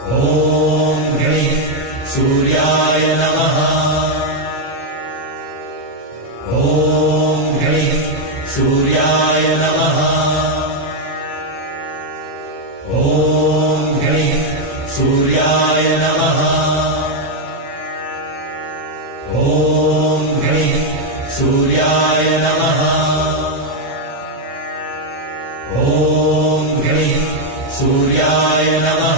ॐ ह्रीं सूर्याय नमः। ॐ ह्रीं सूर्याय नमः। ॐ ह्रीं सूर्याय नमः। ॐ ह्रीं सूर्याय नमः। ॐ ह्रीं सूर्याय नमः।